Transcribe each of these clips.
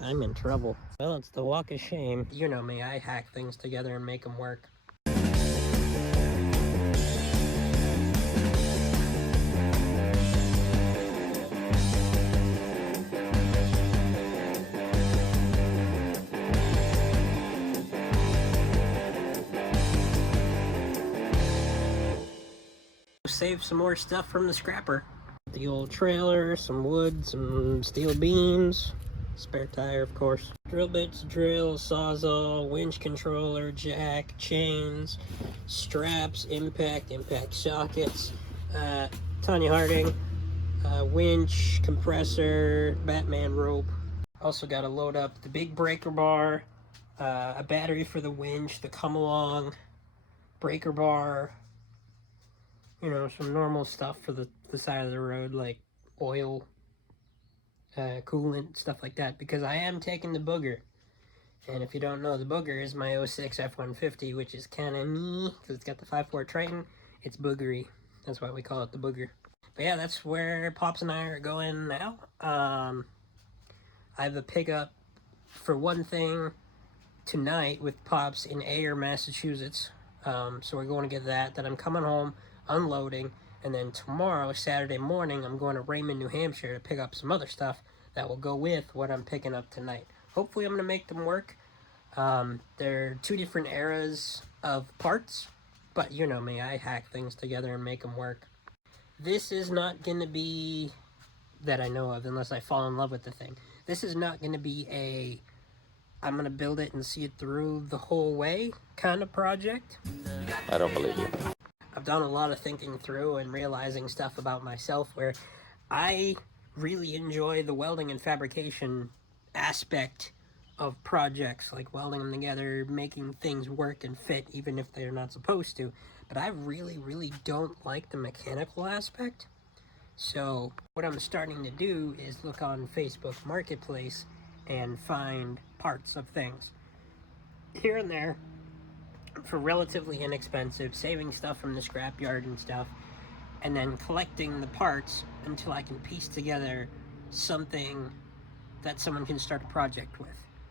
I'm in trouble. Well, it's the walk of shame. You know me, I hack things together and make them work. Save some more stuff from the scrapper. The old trailer, some wood, some steel beams, spare tire of course, drill bits, drill, sawzall, winch controller, jack, chains, straps, impact sockets, Tanya Harding, winch, compressor, Batman rope. Also got to load up the big breaker bar, a battery for the winch, the come along, breaker bar, you know, some normal stuff for the side of the road, like oil, coolant, stuff like that, because I am taking the Booger. And if you don't know, the Booger is my 06 F-150, which is kind of me, because it's got the 5.4 Triton. It's boogery. That's why we call it the Booger. But yeah, that's where Pops and I are going now. I have a pickup, for one thing, tonight with Pops in Ayer, Massachusetts. So we're going to get that. Then I'm coming home, unloading, and then tomorrow, Saturday morning, I'm going to Raymond, New Hampshire to pick up some other stuff that will go with what I'm picking up tonight. Hopefully I'm going to make them work. They're two different eras of parts, but you know me, I hack things together and make them work. This is not going to be, that I know of, unless I fall in love with the thing, this is not going to be a I'm going to build it and see it through the whole way kind of project. I don't believe you. I've done a lot of thinking through and realizing stuff about myself where I really enjoy the welding and fabrication aspect of projects, like welding them together, making things work and fit even if they're not supposed to. But I really don't like the mechanical aspect. So what I'm starting to do is look on Facebook Marketplace and find parts of things here and there for relatively inexpensive, saving stuff from the scrapyard and stuff, and then collecting the parts until I can piece together something that someone can start a project with.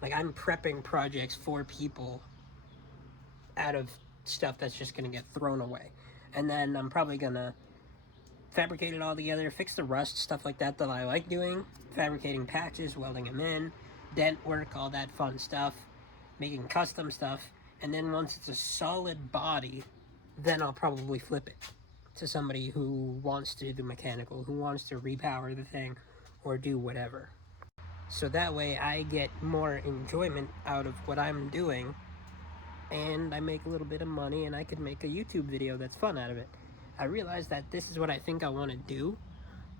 Like, I'm prepping projects for people out of stuff that's just going to get thrown away. And then I'm probably going to fabricate it all together, fix the rust, stuff like that I like doing, fabricating patches, welding them in, dent work, all that fun stuff, making custom stuff, and then once it's a solid body, then I'll probably flip it to somebody who wants to do the mechanical, who wants to repower the thing, or do whatever. So that way I get more enjoyment out of what I'm doing, and I make a little bit of money, and I could make a YouTube video that's fun out of it. I realized that this is what I think I want to do.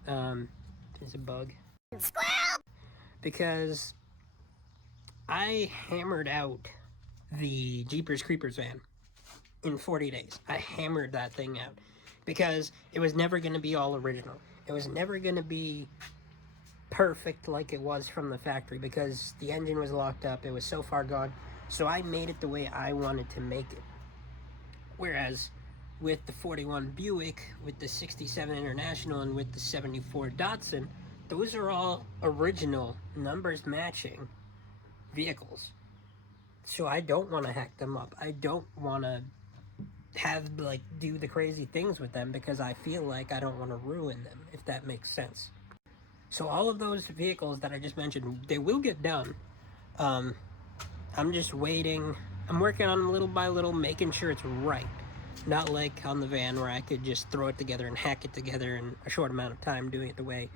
There's a bug. Squirrel! Because I hammered out the Jeepers Creepers van in 40 days. I hammered that thing out because it was never going to be all original. It was never going to be perfect like it was from the factory because the engine was locked up. It was so far gone. So I made it the way I wanted to make it. Whereas with the 41 Buick, with the 67 International, and with the 74 Datsun, those are all original, numbers matching vehicles. So I don't want to hack them up. I don't want to have, like, do the crazy things with them because I feel like I don't want to ruin them, if that makes sense. So all of those vehicles that I just mentioned, they will get done. I'm just waiting. I'm working on them little by little, making sure it's right. Not like on the van where I could just throw it together and hack it together in a short amount of time, doing it the way,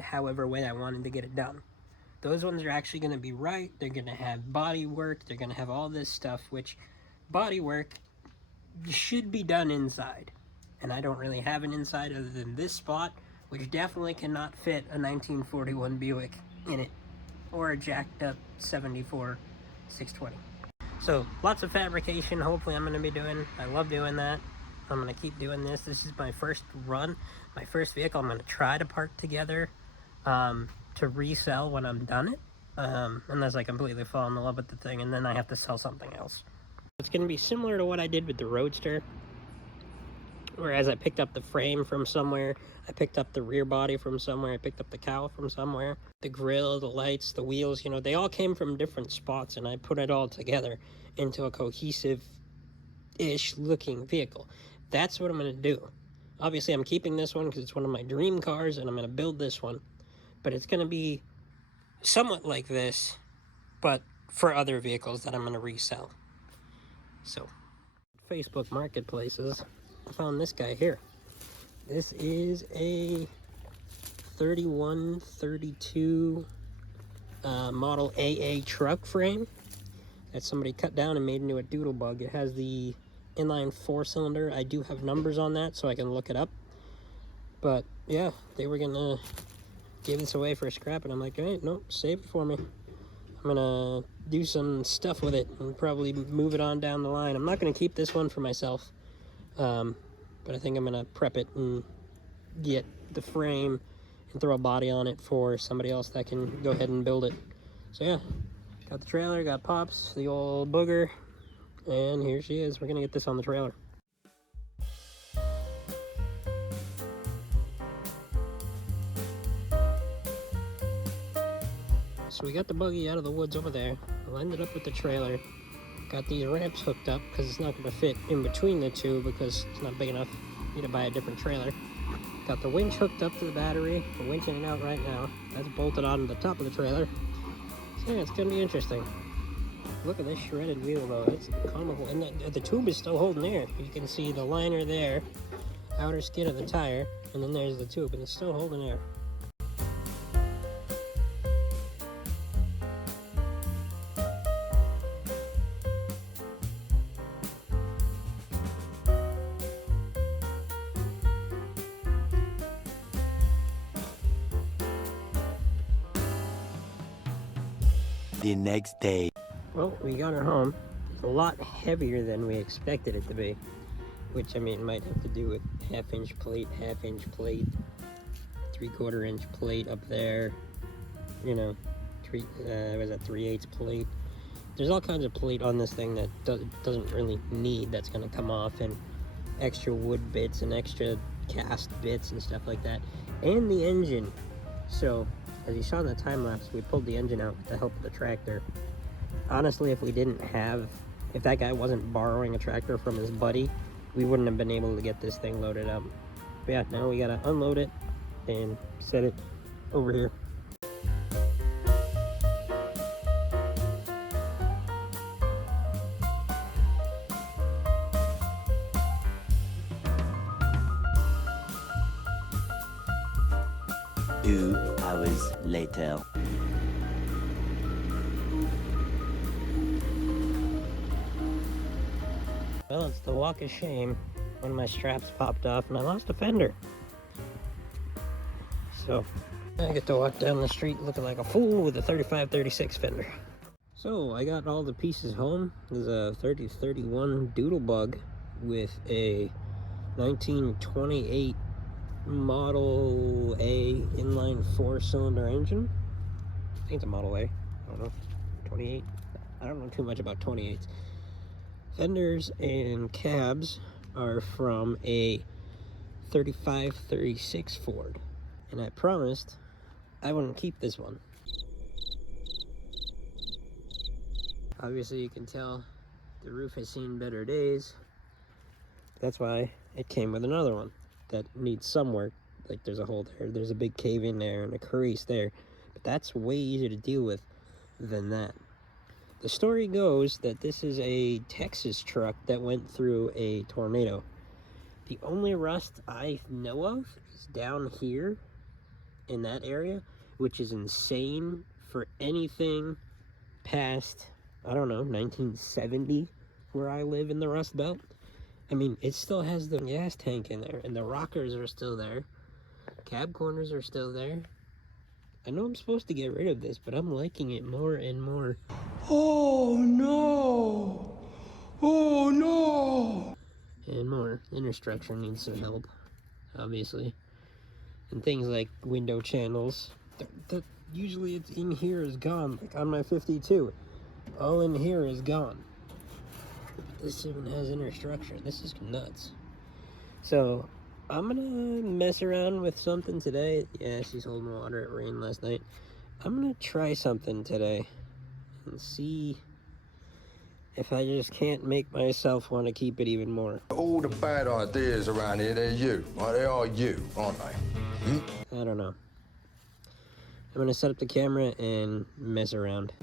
however way I wanted to get it done. Those ones are actually going to be right. They're going to have body work. They're going to have all this stuff, which body work should be done inside. And I don't really have an inside other than this spot, which definitely cannot fit a 1941 Buick in it, or a jacked up 74 620. So lots of fabrication, hopefully I'm going to be doing. I love doing that. I'm going to keep doing this. This is my first run, my first vehicle. I'm going to try to part together to resell when I'm done it, unless I completely fall in love with the thing and then I have to sell something else. It's going to be similar to what I did with the Roadster. Whereas I picked up the frame from somewhere, I picked up the rear body from somewhere, I picked up the cowl from somewhere, the grill, the lights, the wheels, you know, they all came from different spots, and I put it all together into a cohesive-ish looking vehicle. That's what I'm going to do. Obviously, I'm keeping this one because it's one of my dream cars, and I'm going to build this one. But it's going to be somewhat like this, but for other vehicles that I'm going to resell. So, Facebook Marketplaces, I found this guy here. This is a 3132 Model AA truck frame that somebody cut down and made into a doodlebug. It has the inline 4-cylinder. I do have numbers on that so I can look it up. But yeah, they were gonna give this away for a scrap, and I'm like, hey, nope, save it for me. I'm gonna do some stuff with it and probably move it on down the line. I'm not gonna keep this one for myself, but I think I'm gonna prep it and get the frame and throw a body on it for somebody else that can go ahead and build it. So yeah, got the trailer, got Pops, the old booger, and here she is. We're gonna get this on the trailer. So we got the buggy out of the woods over there, lined it up with the trailer, got these ramps hooked up because it's not going to fit in between the two because it's not big enough. Need to buy a different trailer. Got the winch hooked up to the battery. We're winching it out right now. That's bolted onto the top of the trailer. So yeah, it's going to be interesting. Look at this shredded wheel though. It's comical. And the tube is still holding air. You can see the liner there, outer skin of the tire, and then there's the tube, and it's still holding air. The next day. Well, we got her home. It's a lot heavier than we expected it to be, which I mean might have to do with half-inch plate, 3/4-inch plate up there. You know, was that 3/8 plate? There's all kinds of plate on this thing that doesn't really need. That's going to come off, and extra wood bits and extra cast bits and stuff like that, and the engine. So as you saw in the time lapse, we pulled the engine out with the help of the tractor. Honestly, if that guy wasn't borrowing a tractor from his buddy, we wouldn't have been able to get this thing loaded up. But yeah, now we gotta unload it and set it over here. Two hours later. Well, it's the walk of shame. One of my straps popped off and I lost a fender. So I get to walk down the street looking like a fool with a 35-36 fender. So I got all the pieces home. There's a 3031 Doodlebug with a 1928 Model A inline 4-cylinder engine. I think it's a Model A. I don't know. 28. I don't know too much about 28s. Fenders and cabs are from a 35-36 Ford. And I promised I wouldn't keep this one. Obviously you can tell the roof has seen better days. That's why it came with another one that needs some work. Like there's a hole there, there's a big cave in there and a crease there, but that's way easier to deal with than that. The story goes that this is a Texas truck that went through a tornado. The only rust I know of is down here in that area, which is insane for anything past, I don't know, 1970 where I live in the Rust Belt. I mean, it still has the gas tank in there, and the rockers are still there. Cab corners are still there. I know I'm supposed to get rid of this, but I'm liking it more and more. Oh no! Oh no! And more. Inner structure needs some help, obviously. And things like window channels. That usually it's in here is gone. Like on my 52, all in here is gone. This even has inner structure. This is nuts. So I'm gonna mess around with something today. Yeah, she's holding water. It rained last night. I'm gonna try something today and see if I just can't make myself want to keep it even more. All the bad ideas around here, they're you. Well, they are you, aren't they? I don't know. I'm gonna set up the camera and mess around.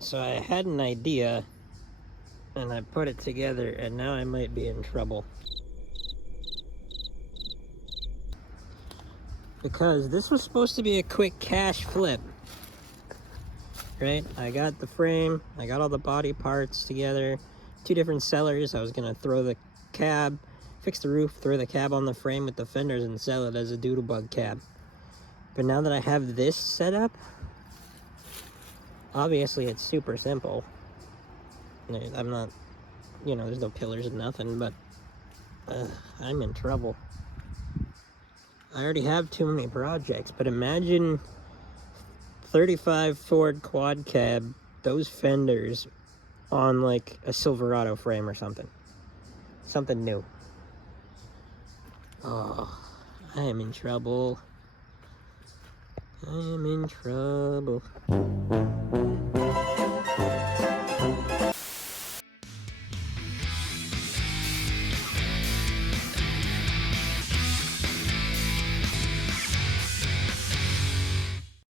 So I had an idea and I put it together, and now I might be in trouble. Because this was supposed to be a quick cash flip, right? I got the frame, I got all the body parts together, 2 different sellers. I was gonna throw the cab, fix the roof, throw the cab on the frame with the fenders and sell it as a doodlebug cab. But now that I have this set up, obviously it's super simple. I'm not, there's no pillars and nothing, but I'm in trouble. I already have too many projects, but imagine 35 Ford quad cab, those fenders on like a Silverado frame or something. Something new. Oh, I am in trouble. I am in trouble.